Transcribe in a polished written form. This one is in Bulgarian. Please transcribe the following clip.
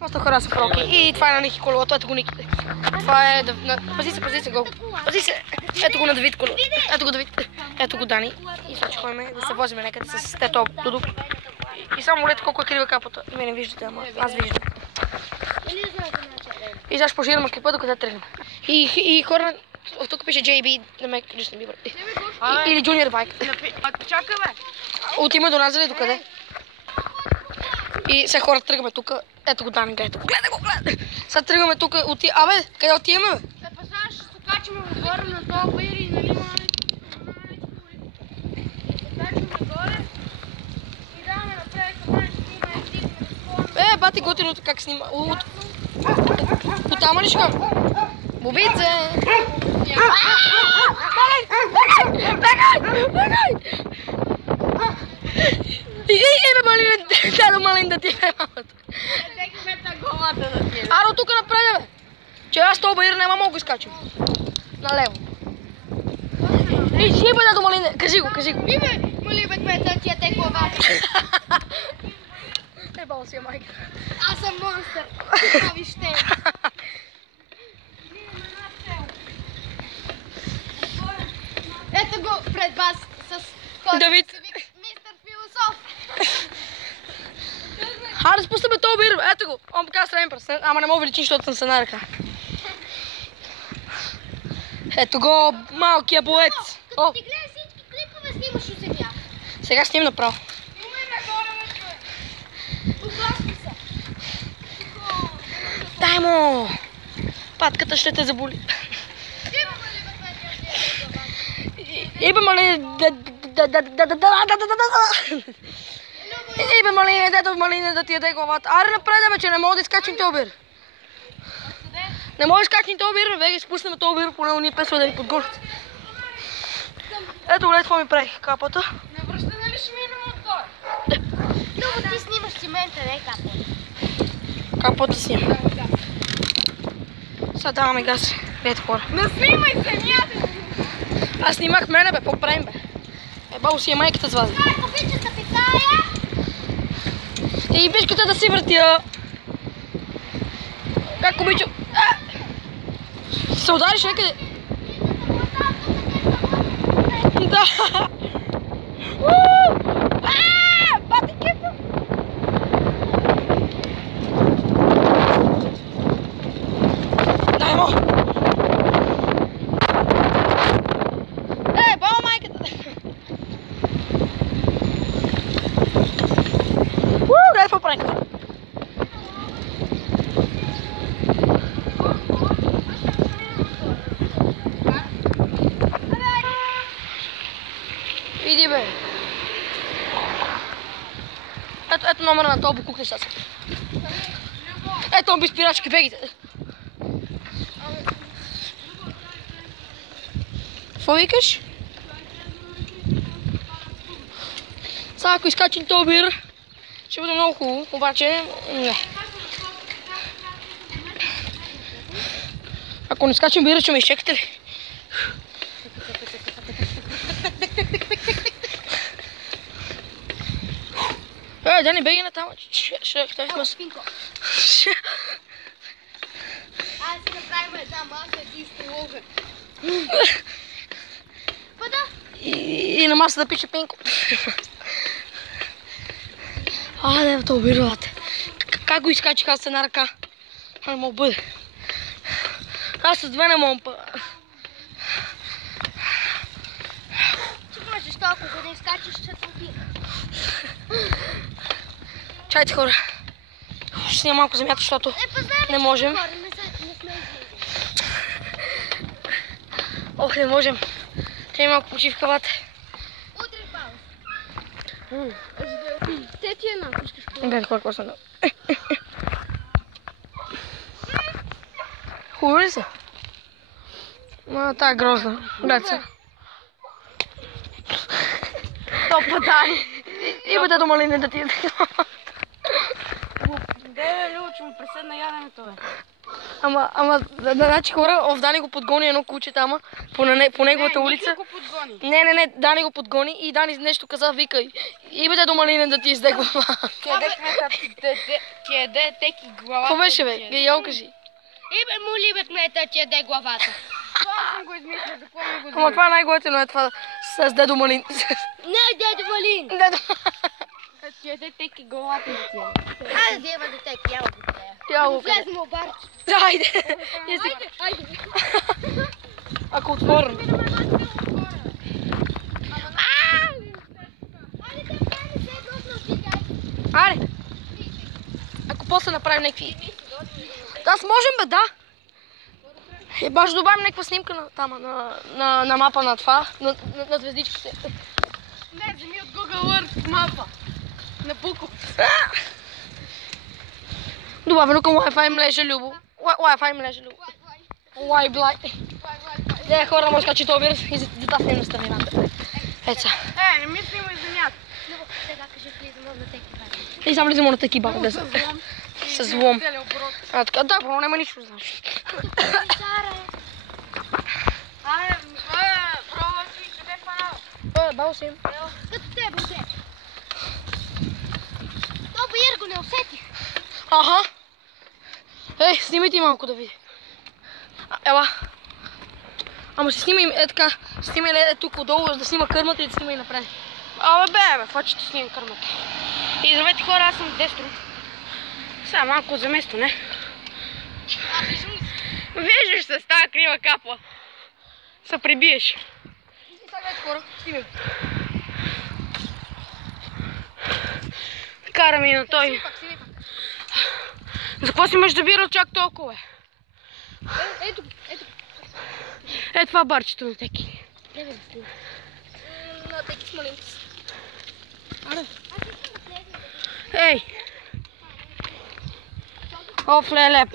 Просто хора са проки и това е на Ники колелото, ето го Ники. Това е, пази се, го. Пази се, ето го на Давид колелото, ето го Давид, ето го Дани. И сега ходим да се возим някъде с тето Дудук. И само гледайте колко е крива капота. Вие не виждате, ама аз виждам. И сега ще пожираме клипа, докато тръгнем. И хора, тук пише JB, да ме Justin Bieber. Или Junior Bike. Чакай бе! От има до нас, или докъде? И сега хора тръгваме тук. Ето го Дани, гледайте го, гледай го, гледай! Сега тръгваме тук, абе, къде отиваме бе? Па сега ще се качим отгоре на този баир и нали мали. Се качим отгоре и даваме напред, къде ще снимаме, стигаме да сходим. Бати готиното как снима. Оттама ли ще ходим? Бобице! Бегай! Бе, Малина, дадо Малин да ти е мамата. Текаме голата да ти е. Аро, тук напред, бе. Че аз този баир няма мога го изкачам. Налево. Жи, бе, дадо Малин, кажи го. Бибе, моли бе, кмета, ти е текла вата. Ебал си я майка. Аз съм монстър. Това вижте. Ето го пред вас с Давид. Мистер Философ. Хайде, спускаме този баир, ето го. Он показва среден пръст, ама не мога величи, защото съм се на ръка. Ето го, малкия боец. Като ти гледа всички клипове, снимаш у земя. Сега снимам направо. Умай нагоре, бе, Огласни се. Дай му! Патката ще те заболи. Ибе, Малине, Ибе, Малине, дето Малине да ти яде главата. Аре, напред, бе, че не мога да изкачим този бир. Не мога да изкачим този бир, бе, спуснем този бир, поне уния песва да ни подгонят. Ето, гледай, това ми прави капата. Не връща, нали ще минем отгоре? Много ти снимаш цимента, не капата. Капата снимам. Сега даваме газ. Гледайте, хора. Не снимай земята! Аз снимах мене, бе, какво правим, бе? Ебало си е майката с вас. Как обичат да питая? И бичката да си въртя. Как обичам? Се удариш някъде? Да. Бати кефа. Дай му. Баба майката. Дай какво правим. Иди, бе. Ето номера на този букук неща са. Ето он би спирачки, бегите. Какво викаш? Сега ако изкачим този бир, ще бъде много хубаво, обаче не. Ако не изкачим бира, ще ме изчекате ли? Да не беги на там. Ще Аз си направим една маса и столове. Пъда? И на масата да пише Пинко. Да е това бирвате. Как го изкачих аз с една ръка? Не мога бъде. Аз с две не мога. Чакай, защо ако го не изкачиш, ще ти. Чайте, хора. Ще снимам малко земята, защото не можем. Ох, не можем. Трябва малко почивка, бате. Утре пауза. Те ти една, искаш какво? Гледай, хора, какво съм дал. Хубаво ли са? Тая е грозна. Гледай се. Топа дай. И бъде до Малине да ти е. Де, Любо, че му преседна яденето, бе. Ама, значи хора, Дани го подгони едно куче там, по неговата улица. Го подгони. Не, Дани го подгони и Дани нещо каза, вика, и бе до малинен да ти изде глава. Ти еде теки главата. Какво беше, бе? Я кажи. Ибе, моли бе кмета, че яде главата. Това съм го измислил, за какво ми го Ама взимаш? това е най-готино, е това с дедо малин. Не, дедо Малин. Дедо. Ти яде теки главата на тя. Айде да има дете, яла го тея. Я го кажа. Влезем обаче. Айде. Айде. Ако отворим. Айде да не се госна стигай. Аре. Ако после направим някакви... Да, можем бе, да. Баш добавим някаква снимка на мапа на това, на звездичките. Не, вземи от Google Earth мапа. На Буково. Добавено към Wi-Fi мрежа, Любо. Wi-Fi мрежа, Любо. Wi-Блай. Не, хора, може качи този вирус и за тази снимна станината. Ето сега. Не ми снимай за някак. Сега кажи, влизам на теки. И само влизам на такива да са. С злом. Целият оборот. А така, да, но няма нищо, знаеш. Пробва си, къде фанал? Бао си. Като тебе, се. То Баир го не усетих. Аха. Ей, снимай ти малко да види. Ела. Ама ще снимай така, снимай тук отдолу, да снима кърмата и да снимай напред. Абе, това че ти снимам кърмата. И здравейте хора, аз съм Дестро. Сега малко за место, не? Виждаш се с тази крива капла. Се прибиеш. И сега ето хора, снимай. Караме и на той. Снимай пак. За какво си имаш да бира чак толкова? Ето. Е това барчето на теки. На теки с малинка. Аре. Ей! Оф, лелеп.